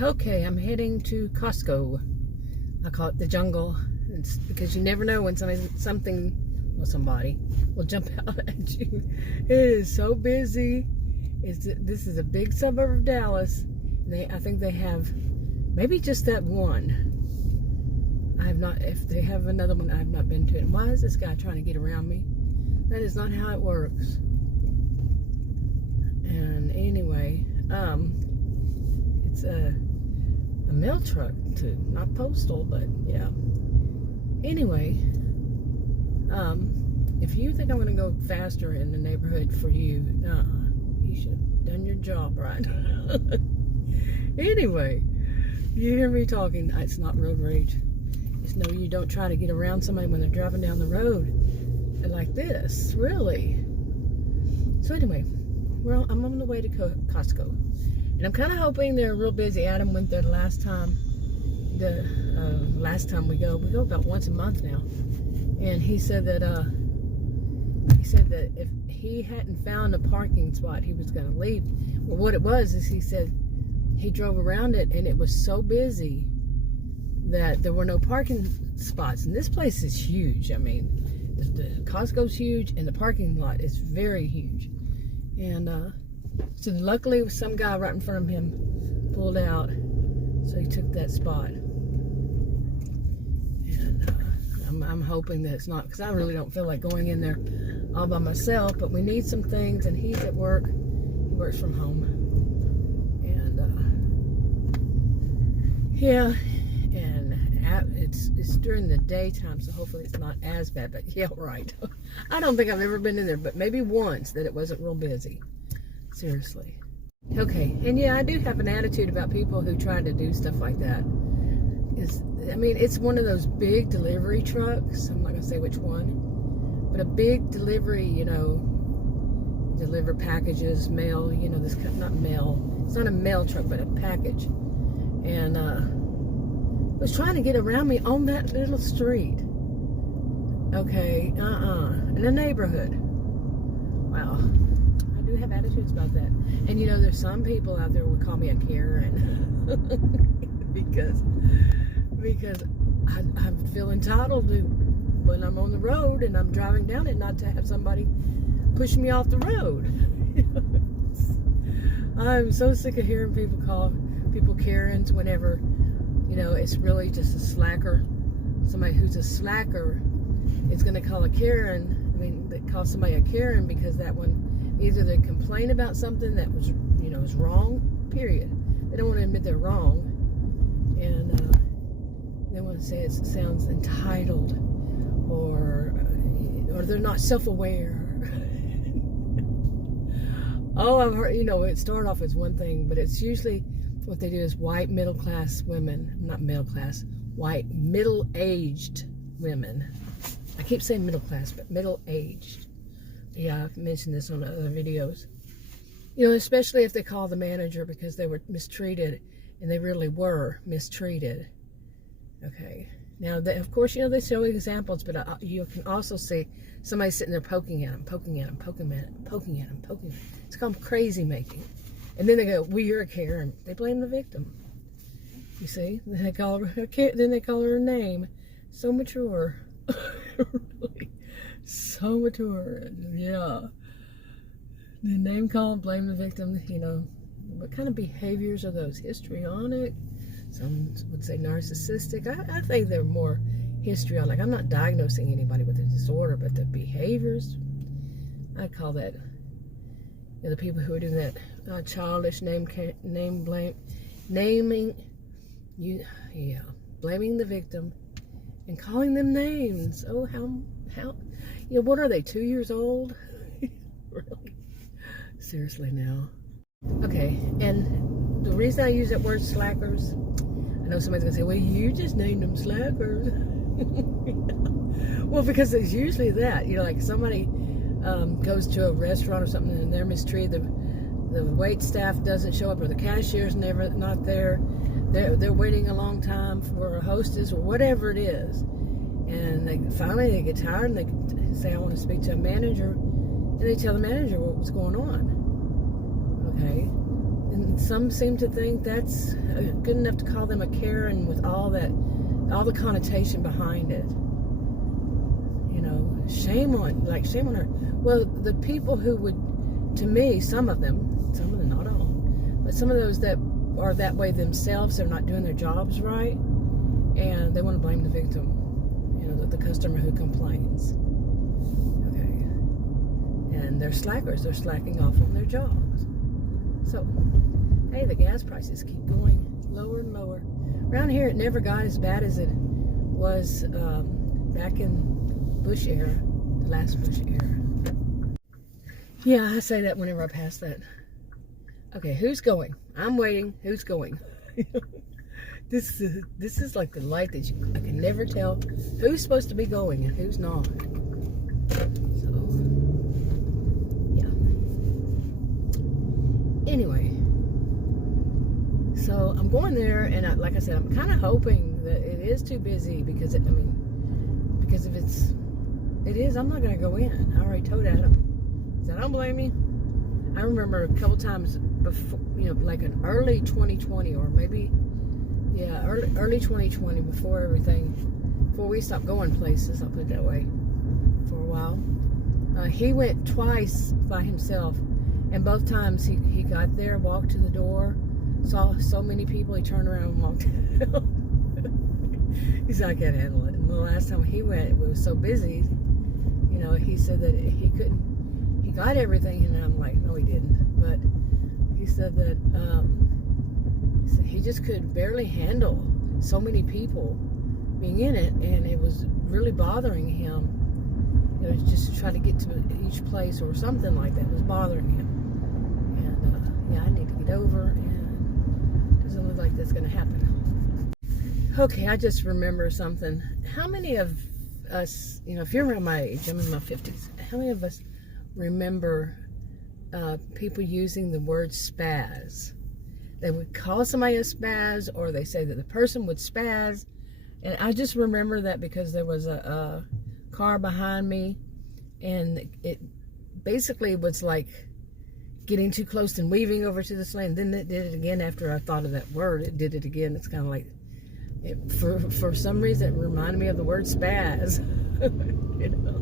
Okay, I'm heading to Costco. I call it the jungle. It's because you never know when somebody will jump out at you. It is so busy. This is a big suburb of Dallas. I think they have maybe just that one. If they have another one, I have not been to it. Why is this guy trying to get around me? That is not how it works. And anyway, it's a mail truck too, not postal, but yeah. Anyway, if you think I'm going to go faster in the neighborhood for you, you should have done your job right. Anyway, you hear me talking, it's not road rage. It's no, you don't try to get around somebody when they're driving down the road like this, really. So anyway, I'm on the way to Costco. And I'm kind of hoping they're real busy. Adam went there the last time. Last time we go about once a month now. And he said that if he hadn't found a parking spot, he was going to leave. Well, what it was is he said he drove around it and it was so busy that there were no parking spots. And this place is huge. I mean, the Costco's huge and the parking lot is very huge. And so luckily some guy right in front of him pulled out, so he took that spot. And I'm hoping that it's not, because I really don't feel like going in there all by myself, but we need some things, and he's at work. He works from home. And yeah, and it's during the daytime, so hopefully it's not as bad, but yeah, right. I don't think I've ever been in there, but maybe once that it wasn't real busy. Seriously. Okay, and yeah, I do have an attitude about people who try to do stuff like that. It's one of those big delivery trucks. I'm not going to say which one, but a big delivery, deliver packages, mail, this not mail. It's not a mail truck, but a package. And was trying to get around me on that little street. Okay, in a neighborhood. Wow. I do have attitudes about that. And there's some people out there who would call me a Karen. because I feel entitled to, when I'm on the road and I'm driving down it, not to have somebody push me off the road. I'm so sick of hearing people call people Karens whenever, it's really just a slacker. Somebody who's a slacker is going to call a Karen. They call somebody a Karen because that one, either they complain about something that was, is wrong, period. They don't want to admit they're wrong. And they want to say it sounds entitled, or they're not self-aware. Oh, I've heard, it started off as one thing, but it's usually what they do is white middle-class women, not middle-class, white middle-aged women. I keep saying middle-class, but middle-aged. Yeah, I've mentioned this on other videos. Especially if they call the manager because they were mistreated, and they really were mistreated. Okay. Now, of course, they show examples, but you can also see somebody sitting there poking at them, poking at them, poking at them, poking at them, poking at them. It's called crazy making. And then they go, well, you're a Karen. They blame the victim. You see? Then they call her a name. So mature. Really. So mature. Yeah. The name call, blame the victim, What kind of behaviors are those? Histrionic? Some would say narcissistic. I think they're more histrionic. I'm not diagnosing anybody with a disorder, but the behaviors, I call that, the people who are doing that childish blaming the victim and calling them names. Oh, how, what are they, 2 years old? Really? Seriously now. Okay, and the reason I use that word slackers, I know somebody's going to say, well, you just named them slackers. Well, because it's usually that, like somebody goes to a restaurant or something and they're mistreated, the wait staff doesn't show up, or the cashier's not there, they're waiting a long time for a hostess or whatever it is, and they finally get tired and they say, I want to speak to a manager, and they tell the manager what's going on. Okay, And some seem to think that's good enough to call them a Karen with all the connotation behind it. You know, shame on her. Well, the people who would, to me, some of them, not all, but some of those that are that way themselves, they're not doing their jobs right, and they want to blame the victim, you know, the customer who complains. Okay. And they're slackers. They're slacking off on their jobs. So, hey, the gas prices keep going lower and lower. Around here, it never got as bad as it was back in Bush era, the last Bush era. Yeah, I say that whenever I pass that. Okay, who's going? I'm waiting. Who's going? This is like the light that I can never tell who's supposed to be going and who's not. So, yeah. Anyway, so I'm going there, and like I said, I'm kind of hoping that it is too busy because because if it is, I'm not going to go in. I already told Adam. I don't blame you. I remember a couple times before, you know, like an early 2020 or maybe, yeah, early 2020 before we stopped going places, I'll put it that way, for a while. He went twice by himself, and both times he got there, walked to the door, saw so many people, he turned around and walked out. He said, I can't handle it. And the last time he went, it was so busy, you know, he said that he couldn't. He got everything, and I'm like, no, he didn't. But he said that he just could barely handle so many people being in it, and it was really bothering him. You know, just to try to get to each place or something like that was bothering him. And yeah, I need to get over, and it doesn't look like that's going to happen. Okay, I just remember something. How many of us, you know, if you're around my age, I'm in my 50s, how many of us remember people using the word spaz? They would call somebody a spaz, or they say that the person would spaz. And I just remember that because there was a car behind me, and it basically was like getting too close and weaving over to this lane. Then it did it again after I thought of that word. It did it again. It's kind of like, for some reason, it reminded me of the word spaz. You know,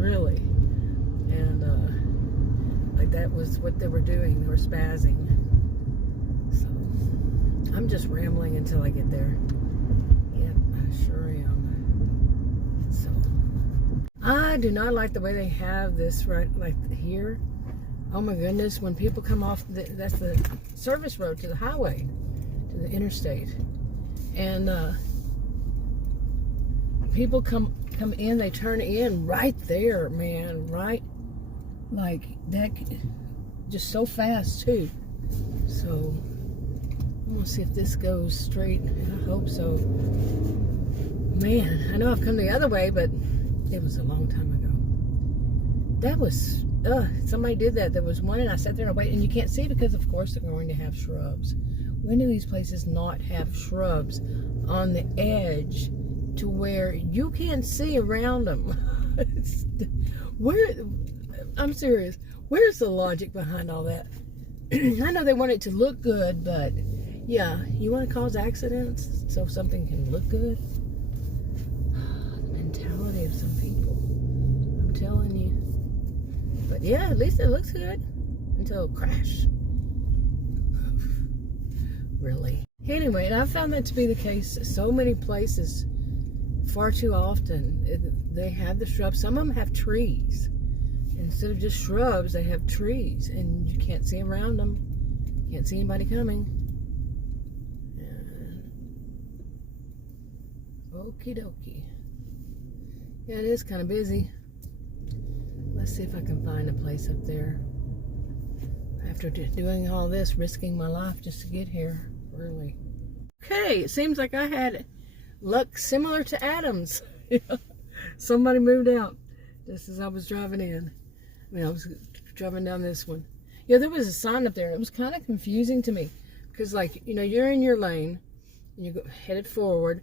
really. And like that was what they were doing. They were spazzing. So I'm just rambling until I get there. Yep, I sure am. So I do not like the way they have this right like here. Oh my goodness, when people come off, that's the service road to the highway, to the interstate. And people come in, they turn in right there, man, right? Like that, just so fast too. So I'm gonna see if this goes straight. I hope so. Man, I know I've come the other way, but it was a long time ago. That was, somebody did that. There was one, and I sat there and waited, and you can't see because, of course, they're going to have shrubs. When do these places not have shrubs on the edge to where you can't see around them? I'm serious. Where's the logic behind all that? I know they want it to look good, but yeah, you want to cause accidents so something can look good? The mentality of some people. I'm telling you. But yeah, at least it looks good until it crash. Really. Anyway, and I found that to be the case. So many places, far too often, they have the shrubs. Some of them have trees. Instead of just shrubs, they have trees, and you can't see around them. Can't see anybody coming. Okie dokie. Yeah, it is kind of busy. Let's see if I can find a place up there. After doing all this, risking my life just to get here, really. Okay, it seems like I had luck similar to Adam's. Somebody moved out just as I was driving in. I mean, I was driving down this one. Yeah, there was a sign up there. It was kind of confusing to me because, like, you know, you're in your lane and you go headed forward,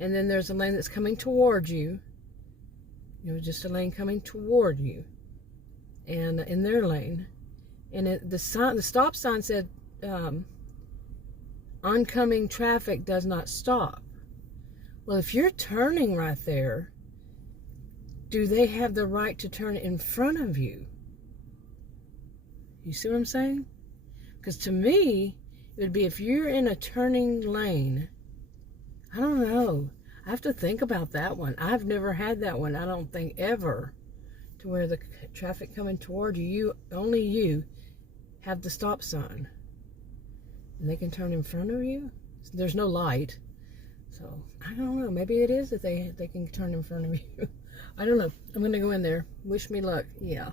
and then there's a lane that's coming toward you. You know, just a lane coming toward you, and in their lane, and the stop sign said, oncoming traffic does not stop. Well, if you're turning right there, do they have the right to turn in front of you? You see what I'm saying? Because to me, it would be if you're in a turning lane. I don't know. I have to think about that one. I've never had that one, I don't think, ever. To where the traffic coming toward you, only you have the stop sign. And they can turn in front of you? There's no light. So, I don't know. Maybe it is that they can turn in front of you. I don't know. I'm going to go in there. Wish me luck. Yeah.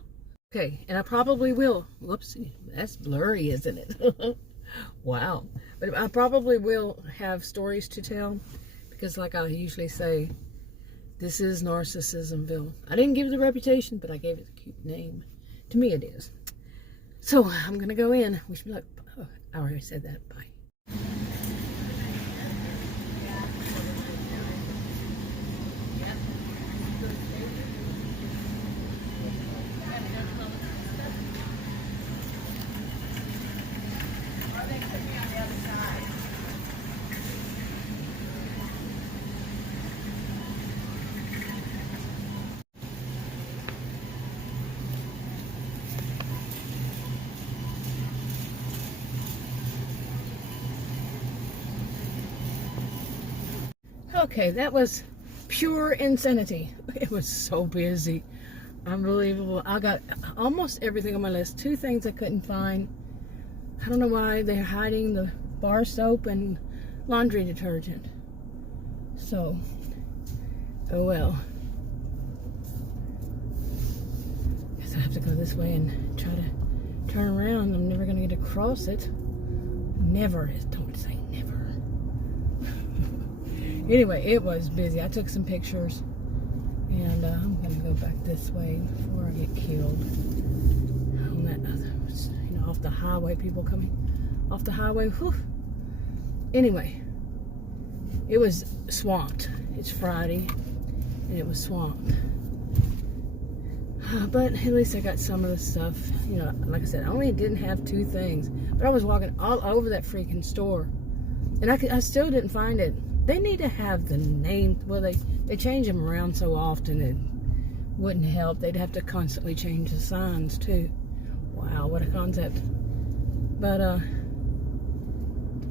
Okay. And I probably will. Whoopsie. That's blurry, isn't it? Wow. But I probably will have stories to tell. Because like I usually say, this is Narcissismville. I didn't give it the reputation, but I gave it a cute name. To me, it is. So, I'm going to go in. Wish me luck. Oh, I already said that. Bye. Okay, that was pure insanity. It was so busy. Unbelievable. I got almost everything on my list. 2 things I couldn't find. I don't know why they're hiding the bar soap and laundry detergent. So, oh well. Guess I have to go this way and try to turn around. I'm never going to get across it. Never. Don't say never. Anyway, it was busy. I took some pictures, and I'm gonna go back this way before I get killed. On that other, off the highway, people coming off the highway. Whew. Anyway, it was swamped. It's Friday, and it was swamped. But at least I got some of the stuff. Like I said, I only didn't have 2 things, but I was walking all over that freaking store, and I still didn't find it. They need to have the name. Well, they change them around so often it wouldn't help. They'd have to constantly change the signs too. Wow, what a concept. But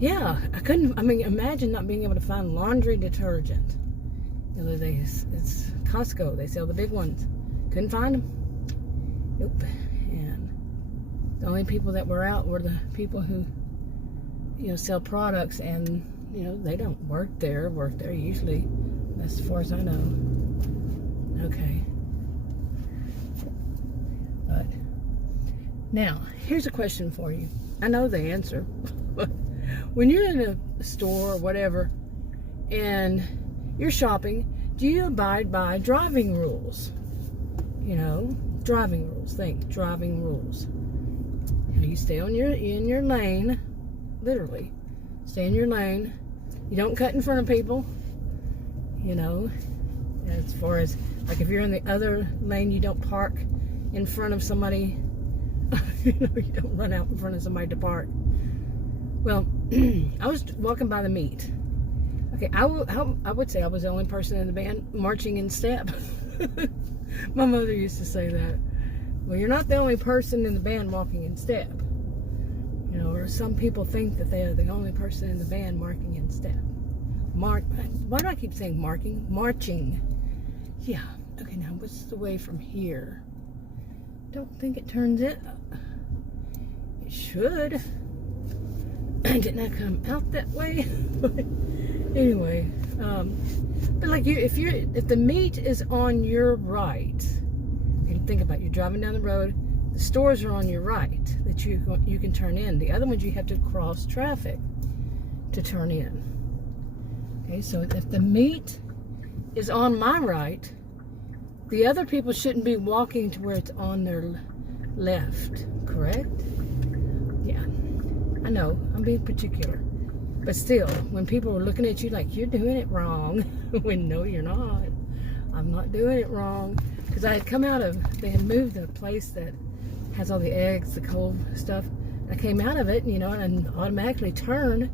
yeah, imagine not being able to find laundry detergent. It's Costco. They sell the big ones. Couldn't find them. Nope. And the only people that were out were the people who sell products, and they don't work there usually, as far as I know. Okay. But now, here's a question for you. I know the answer, but when you're in a store or whatever, and you're shopping, do you abide by driving rules? Driving rules. Think, driving rules. You stay in your lane, literally. Stay in your lane. You don't cut in front of people, as far as, like, if you're in the other lane, you don't park in front of somebody, you don't run out in front of somebody to park. Well, I was walking by the meet. Okay, I would say I was the only person in the band marching in step. My mother used to say that. Well, you're not the only person in the band walking in step. Or some people think that they are the only person in the band marching in step. Why do I keep saying marking? Marching. Yeah. Okay, now what's the way from here? Don't think it turns it. It should. Didn't I come out that way? Anyway, but like if the meat is on your right, and think about it, you're driving down the road. The stores are on your right that you can turn in. The other ones you have to cross traffic to turn in. Okay, so if the meat is on my right, the other people shouldn't be walking to where it's on their left, correct? Yeah, I know, I'm being particular. But still, when people are looking at you like you're doing it wrong, when no, you're not. I'm not doing it wrong. Because I had come out of, they had moved the place that has all the eggs, the cold stuff. I came out of it, you know, and automatically turned,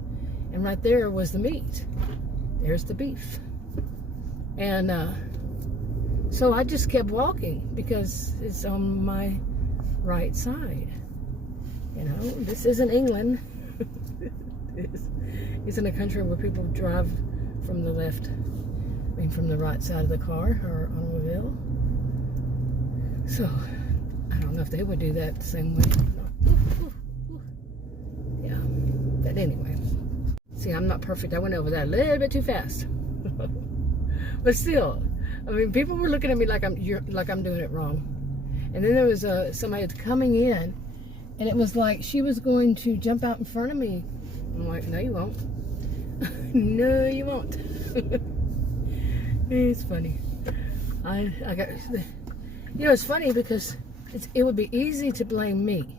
and right there was the meat. There's the beef. And so I just kept walking because it's on my right side. You know, this isn't England. It's in a country where people drive from the left, I mean from the right side of the car or automobile. So I don't know if they would do that the same way. Yeah, but anyway. See, I'm not perfect. I went over that a little bit too fast. But still, I mean, people were looking at me like I'm doing it wrong. And then there was somebody coming in, and it was like she was going to jump out in front of me. I'm like, no, you won't. No, you won't. It's funny. I got, you know, it's funny because it would be easy to blame me.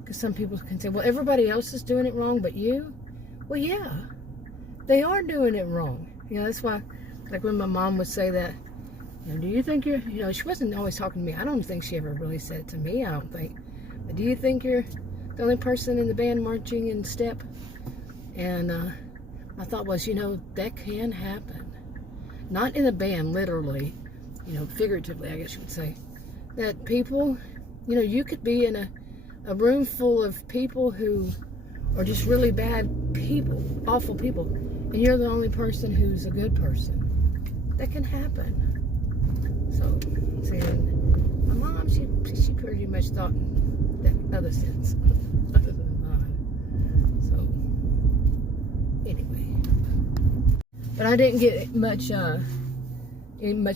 Because some people can say, well, everybody else is doing it wrong, but you? Well, yeah, they are doing it wrong. You know, that's why, like when my mom would say that, you know, do you think you're, you know, she wasn't always talking to me. I don't think she ever really said it to me, I don't think. But do you think you're the only person in the band marching in step? And my thought was, you know, that can happen. Not in a band, literally, you know, figuratively, I guess you would say. That people, you know, you could be in a room full of people who are just really bad people, awful people, and you're the only person who's a good person. That can happen. So, see, my mom, she pretty much thought that other sense, other than mine. So, anyway. But I didn't get much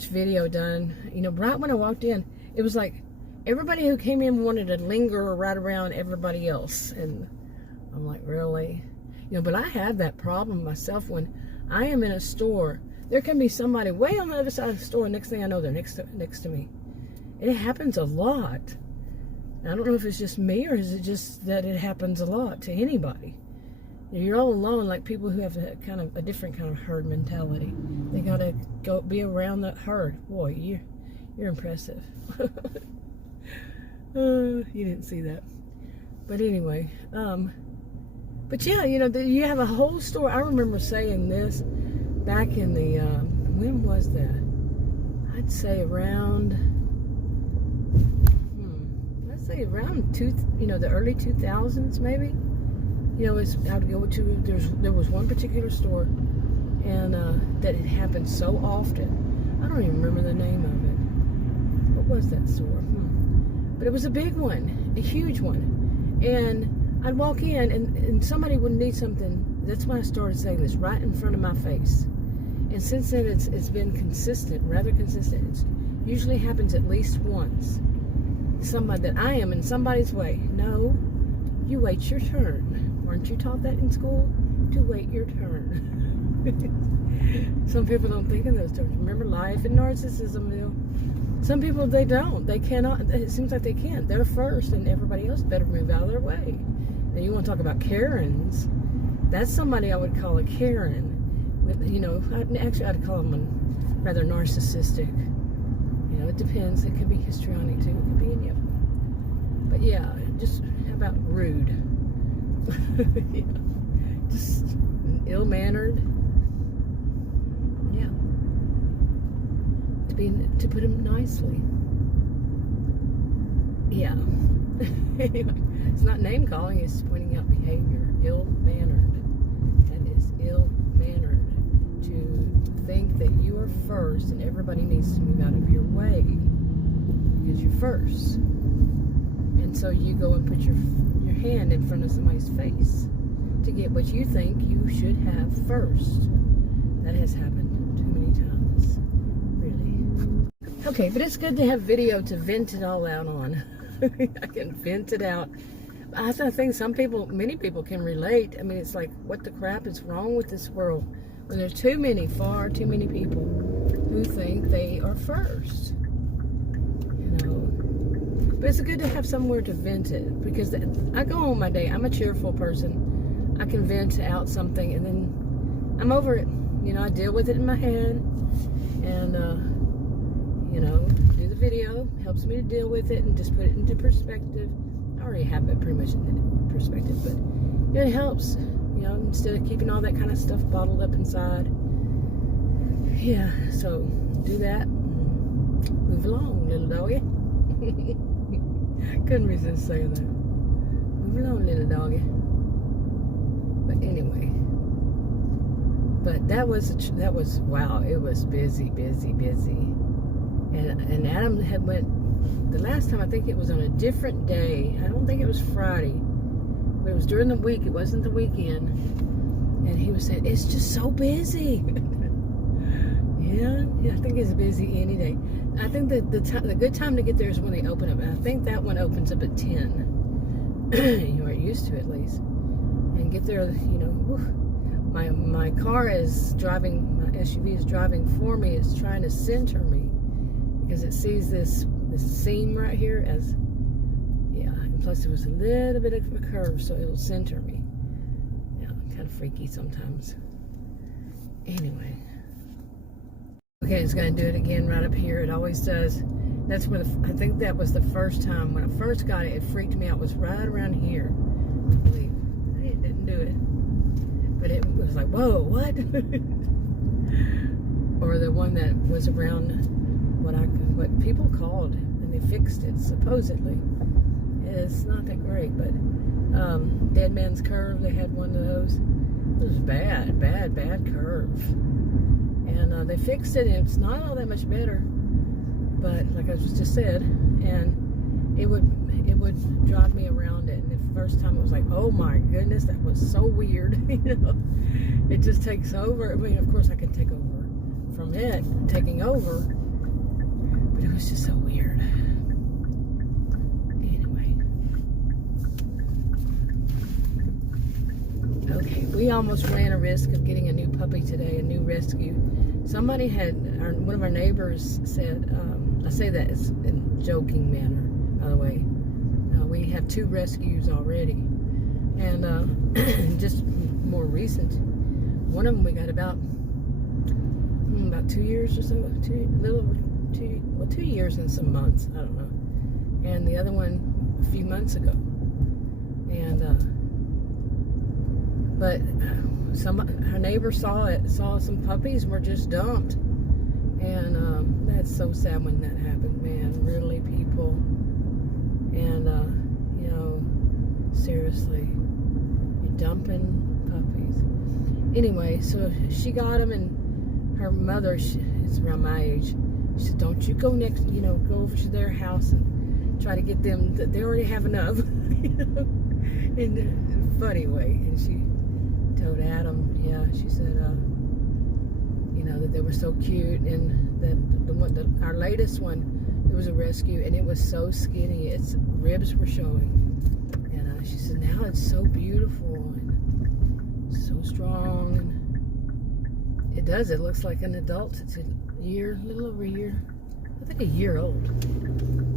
video done. You know, right when I walked in, it was like everybody who came in wanted to linger right around everybody else. And I'm like, really? You know, but I have that problem myself when I am in a store. There can be somebody way on the other side of the store. Next thing I know, they're next to me. It happens a lot. I don't know if it's just me or is it just that it happens a lot to anybody. You're all alone, like people who have a different kind of herd mentality. They gotta go be around that herd. Boy, you're impressive. You didn't see that, but anyway. But yeah, you know, you have a whole store. I remember saying this back in the when was that? I'd say around. Let's say around the early 2000s, maybe. You know, I would go to, there was one particular store, and that it happened so often. I don't even remember the name of it. What was that store? But it was a big one, a huge one. And I'd walk in, and somebody would need something. That's when I started saying this, right in front of my face. And since then, it's been consistent, rather consistent. It usually happens at least once. Somebody that I am in somebody's way. No, you wait your turn. Weren't you taught that in school? To wait your turn. Some people don't think in those terms. Remember, life and narcissism, you know? Some people, they don't. They cannot. It seems like they can't. They're first, and everybody else better move out of their way. Now, you want to talk about Karens. That's somebody I would call a Karen. You know, I'd call them rather narcissistic. You know, it depends. It could be histrionic, too. It could be any of them. But, yeah, just how about rude? Yeah. Just ill-mannered. Yeah. To put him nicely. Yeah. Anyway, it's not name calling, it's pointing out behavior. Ill-mannered. That is ill-mannered. To think that you are first and everybody needs to move out of your way because you're first. And so you go and put your hand in front of somebody's face to get what you think you should have first. That has happened too many times. Really. Okay, but it's good to have video to vent it all out on. I can vent it out. I think many people can relate. I mean, it's like, what the crap is wrong with this world? When there's far too many people who think they are first. You know. But it's good to have somewhere to vent it, because I go on my day. I'm a cheerful person. I can vent out something, and then I'm over it. You know, I deal with it in my head, and you know, do the video. Helps me to deal with it and just put it into perspective. I already have it pretty much in perspective, but it helps, you know, instead of keeping all that kind of stuff bottled up inside. Yeah, so do that. Move along, little doggy. Couldn't resist saying that. Move along, little doggy. But anyway, but that was wow. It was busy. And Adam had went the last time. I think it was on a different day. I don't think it was Friday, but it was during the week. It wasn't the weekend. And he was saying it's just so busy. Yeah, I think it's busy any day. I think the good time to get there is when they open up. And I think that one opens up at 10. You are used to it, at least. And get there, you know, whew. My car is driving, my SUV is driving for me. It's trying to center me because it sees this seam right here as, yeah, and plus it was a little bit of a curve, so it'll center me. Yeah, kind of freaky sometimes. Anyway. Okay, it's going to do it again right up here. It always does. That's where I think that was the first time when I first got it. It freaked me out. It was right around here, I believe. It didn't do it, but it was like, whoa, what? Or the one that was around what people called, and they fixed it supposedly. It's not that great, but Dead Man's Curve. They had one of those. It was bad curve. And they fixed it, and it's not all that much better. But like I just said, and it would drive me around it. And the first time it was like, oh my goodness, that was so weird. You know, it just takes over. I mean, of course, I can take over from it taking over, but it was just so weird. Anyway, okay, we almost ran a risk of getting a new puppy today, a new rescue. Somebody had, one of our neighbors said, I say that as in joking manner, by the way. We have 2 rescues already. And just more recent, one of them we got about 2 years or so, 2 years and some months, I don't know. And the other one a few months ago. And, but her neighbor saw some puppies were just dumped, and that's so sad when that happened, man. Really, people, and you know, seriously, you're dumping puppies. Anyway, so she got them, and her mother, is around my age. She said, "Don't you go next, you know, go over to their house and try to get them. They already have enough." You know, in a funny way, and she told Adam, yeah, she said, you know, that they were so cute, and that our latest one, it was a rescue, and it was so skinny, its ribs were showing, and she said, now it's so beautiful and so strong, and it does. It looks like an adult. It's a little over a year, I think a year old.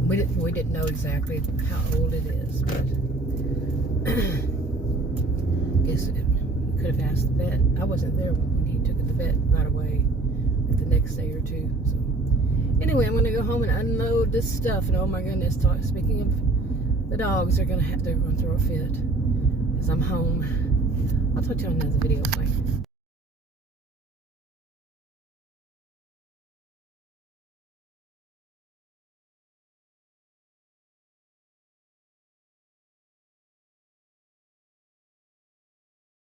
We didn't know exactly how old it is, but I guess could have asked the vet. I wasn't there when he took it to the vet right away, like the next day or 2. So anyway, I'm gonna go home and unload this stuff. And oh my goodness, speaking of the dogs, they're gonna throw a fit because I'm home. I'll talk to you on another video. Bye.